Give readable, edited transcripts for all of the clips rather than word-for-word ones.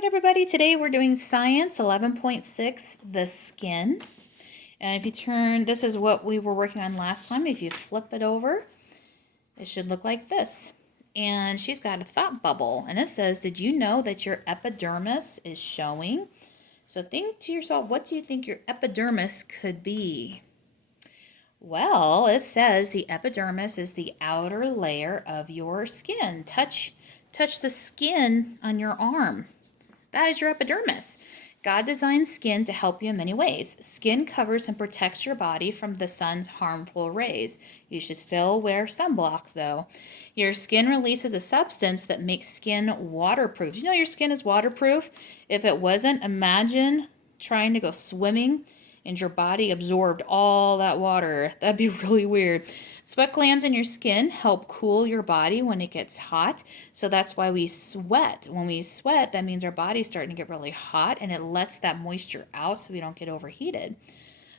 right, everybody, today we're doing Science 11.6, the skin. And if you turn, this is what we were working on last time. If you flip it over, it should look like this. And she's got a thought bubble, and it says, did you know that your epidermis is showing? So think to yourself, what do you think your epidermis could be? Well, it says the epidermis is the outer layer of your skin. Touch the skin on your arm. That is your epidermis. God designed skin to help you in many ways. Skin covers and protects your body from the sun's harmful rays. You should still wear sunblock, though. Your skin releases a substance that makes skin waterproof. You know your skin is waterproof? If it wasn't, imagine trying to go swimming and your body absorbed all that water. That'd be really weird. Sweat glands in your skin help cool your body when it gets hot. So that's why we sweat. When we sweat, that means our body's starting to get really hot and it lets that moisture out so we don't get overheated.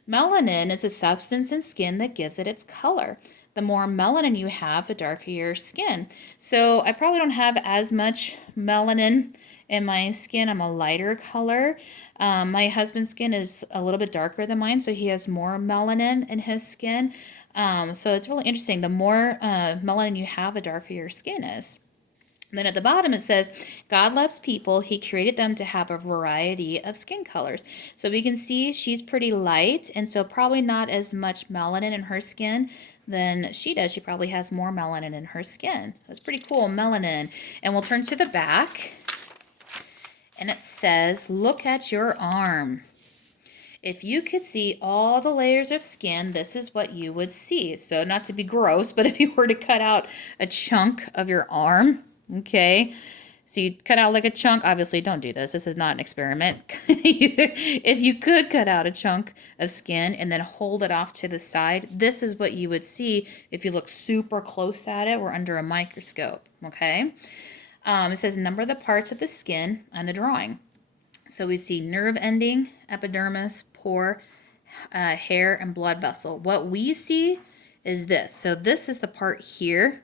Melanin is a substance in skin that gives it its color. The more melanin you have, the darker your skin. So I probably don't have as much melanin in my skin. I'm a lighter color. My husband's skin is a little bit darker than mine, so he has more melanin in his skin. So it's really interesting. The more melanin you have, the darker your skin is. Then at the bottom it says, God loves people. He created them to have a variety of skin colors. So we can see she's pretty light, and so probably not as much melanin in her skin than she does. She probably has more melanin in her skin. That's pretty cool, melanin. And we'll turn to the back, and it says, look at your arm. If you could see all the layers of skin, this is what you would see. So not to be gross, but if you were to cut out a chunk of your arm, okay, so you cut out like a chunk, obviously don't do this. This is not an experiment. If you could cut out a chunk of skin and then hold it off to the side, this is what you would see if you look super close at it or under a microscope, okay? It says number the parts of the skin on the drawing. So we see nerve ending, epidermis, pore, hair, and blood vessel. What we see is this. So this is the part here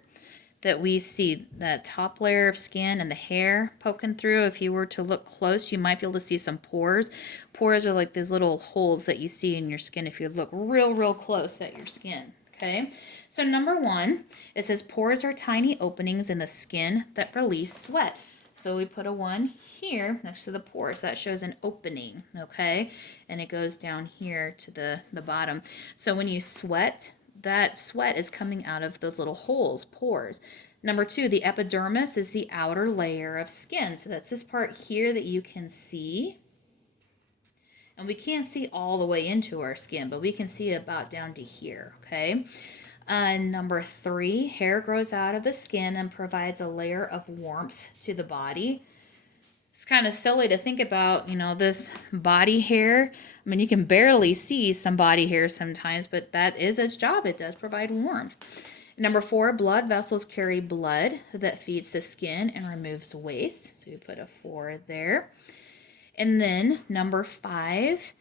that we see, that top layer of skin and the hair poking through. If you were to look close, you might be able to see some pores. Pores are like these little holes that you see in your skin if you look real close at your skin. Okay, so number one, it says pores are tiny openings in the skin that release sweat. So we put a 1 here next to the pores. That shows an opening, okay? And it goes down here to the bottom. So when you sweat, that sweat is coming out of those little holes, pores. Number 2, the epidermis is the outer layer of skin. So that's this part here that you can see. And we can't see all the way into our skin, but we can see about down to here, okay? Number 3, hair grows out of the skin and provides a layer of warmth to the body. It's kind of silly to think about, you know, this body hair. I mean, you can barely see some body hair sometimes, but that is its job. It does provide warmth. Number 4, blood vessels carry blood that feeds the skin and removes waste. So you put a 4 there. And then number 5,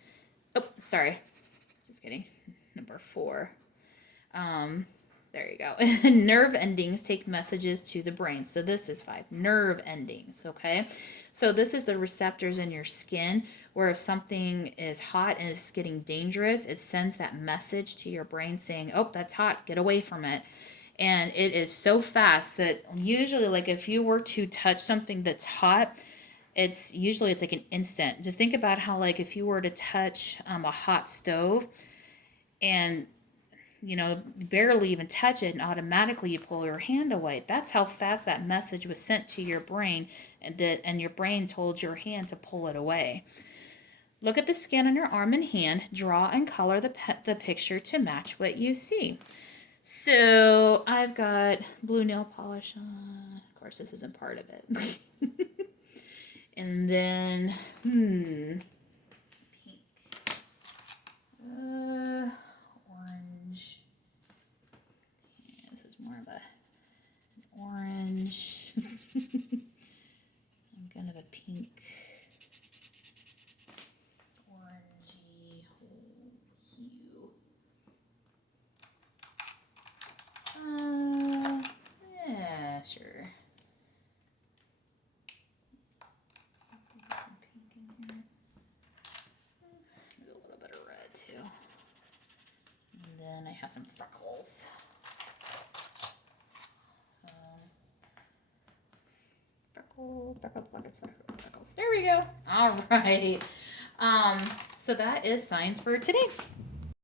oh, sorry, just kidding, number 4. There you go. Nerve endings take messages to the brain. So this is 5. Nerve endings, okay? So this is the receptors in your skin where if something is hot and it's getting dangerous, it sends that message to your brain saying, oh, that's hot, get away from it. And it is so fast that usually, like if you were to touch something that's hot, it's like an instant. Just think about how like if you were to touch a hot stove and you know, barely even touch it and automatically you pull your hand away. That's how fast that message was sent to your brain, and your brain told your hand to pull it away. Look at the skin on your arm and hand. Draw and color the picture to match what you see. So I've got blue nail polish on. Of course, this isn't part of it. And then, pink. Orange. Yeah, this is more of an orange. I'm kind of a pink. Orangey hue. Yeah, sure. then I have some freckles. Freckles. There we go. All right. So that is science for today.